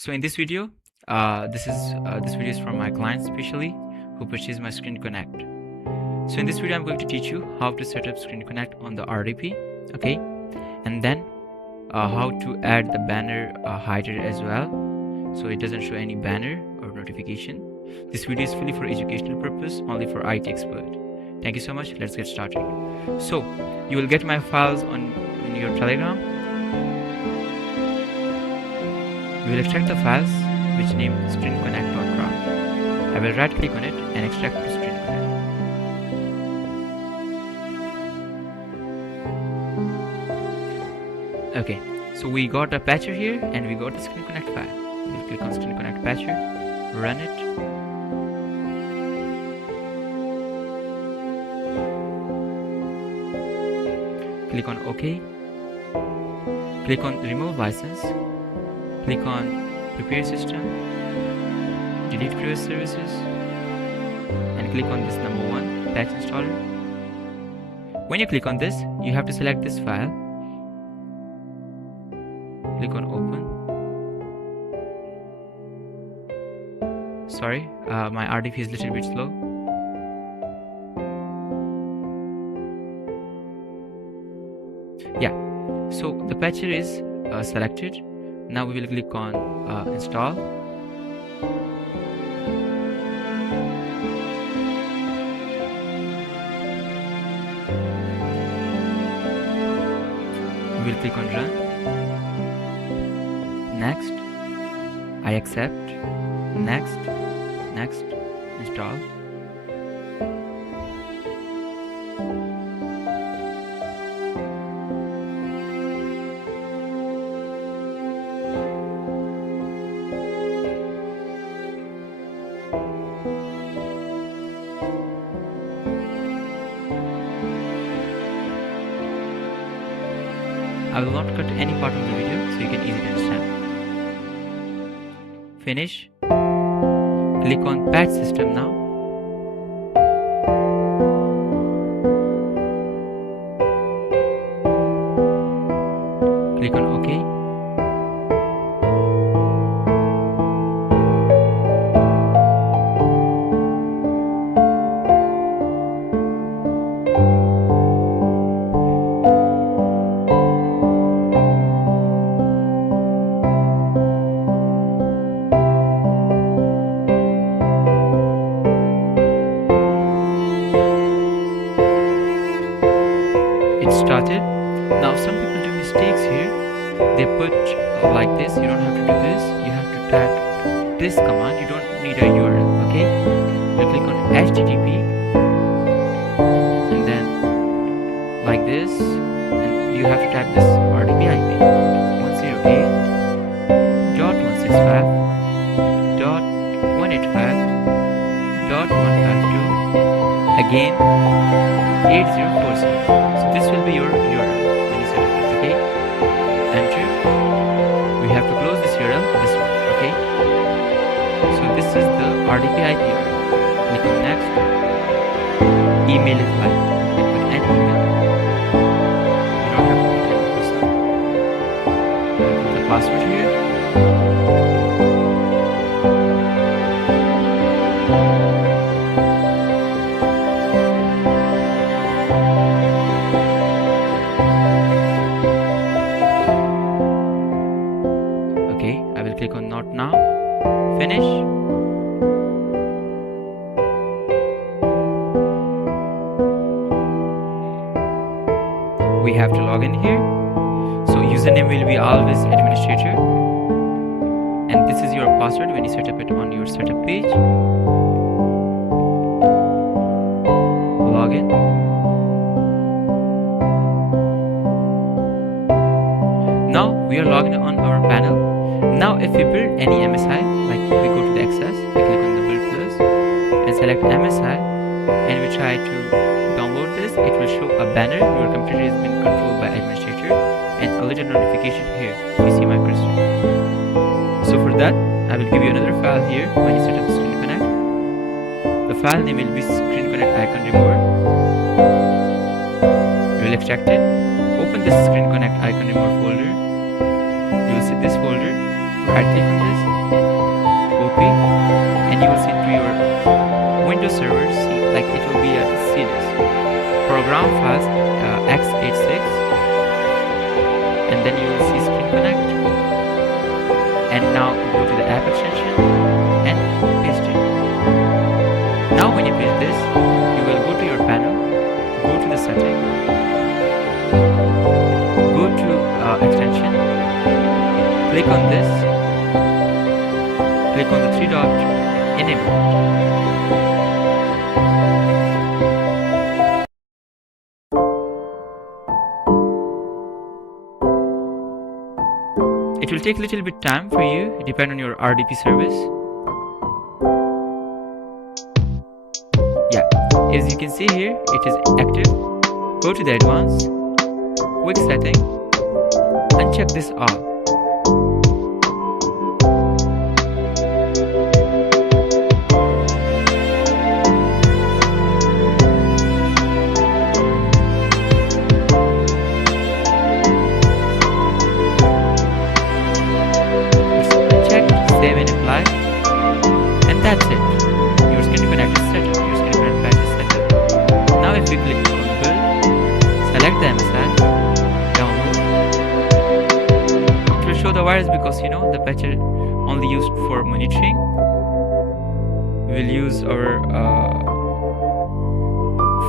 So in this video, this video is from my client specially who purchased my ScreenConnect. So in this video, I'm going to teach you how to set up ScreenConnect on the RDP, okay, and then how to add the banner hider as well, so it doesn't show any banner or notification. This video is fully for educational purpose, only for IT expert. Thank you so much. Let's get started. So you will get my files in your Telegram. We will extract the files which name screenconnect.rar. I will right click on it and extract to ScreenConnect. Okay, so we got a patcher here and we got the ScreenConnect file. We will click on ScreenConnect patcher, run it. Click on OK. Click on remove license. Click on prepare system, delete previous services, and click on this number 1 patch installer. When you click on this, you have to select this file. Click on open. Sorry, my RDP is a little bit slow. Yeah, so the patcher is selected. Now we will click on install. We will click on run. Next, I accept. Next, install. I will not cut any part of the video so you can easily understand. Finish. Click on patch system now. Click on OK. Started. Now some people do mistakes here. They put like this. You don't have to do this. You have to type this command. You don't need a URL. Okay, you click on HTTP and then like this, and you have to type this RDP IP 108.165.185.152 again 8040. So this will be your URL when you set it up, okay? Enter. We have to close this URL, this one, okay? So this is the RDP IP URL. Click on next. Email is like, you can put any email. You don't have to put any personal. Put the password here. I will click on not now. Finish. We have to log in here. So username will be always administrator, and this is your password when you set up it on your setup page. Log in. Now we are logged in on our panel. Now if we build any MSI, like we go to the access, we click on the build plus and select MSI, and we try to download this, it will show a banner. Your computer has been controlled by administrator, and a little notification here. You see my cursor. So for that, I will give you another file here when you set up ScreenConnect. The file name will be ScreenConnect icon remover. We will extract it. Open this ScreenConnect icon remover folder. You will see this folder. right click on this, copy, and you will see to your Windows server, see, like it will be a CDs program files x86, and then you will see ScreenConnect, and now go to the app extension and paste it. Now when you paste this, you will go to your panel, go to the setting, go to extension, click on this, click on the three dot, enable it. It will take a little bit time for you, depend on your RDP service. Yeah, as you can see here, it is active. Go to the advanced, quick setting, and check this all. Save and apply, and that's it. Your ScreenConnect is set up. Your ScreenConnect patch is set up. Now if we click on build, select the MSI, download. It will show the virus because you know the patch is only used for monitoring. We will use our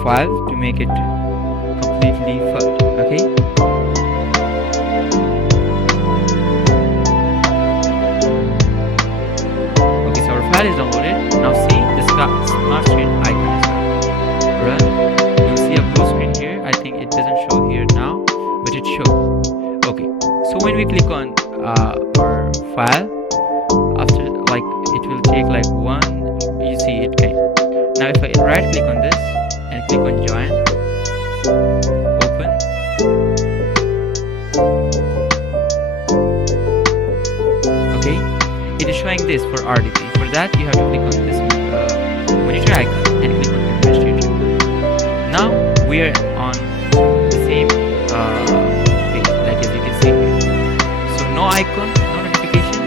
file to make it completely full. Okay. Is downloaded. Now see the smart screen icon is run. You'll see a blue screen here. I think it doesn't show here now, but it shows. Okay, so when we click on our file, after like it will take like one, you see it came. Now if I right click on this and click on join, open, okay, it is showing this for RDP. That you have to click on this monitor icon and click on administrator. Now we are on the same page, like as you can see here. So no icon, no notification.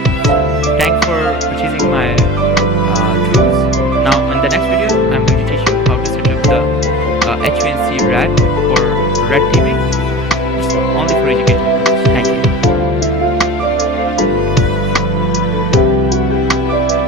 Thanks for purchasing my tools. Now in the next video I'm going to teach you how to set up the HVNC RAD or RAD TV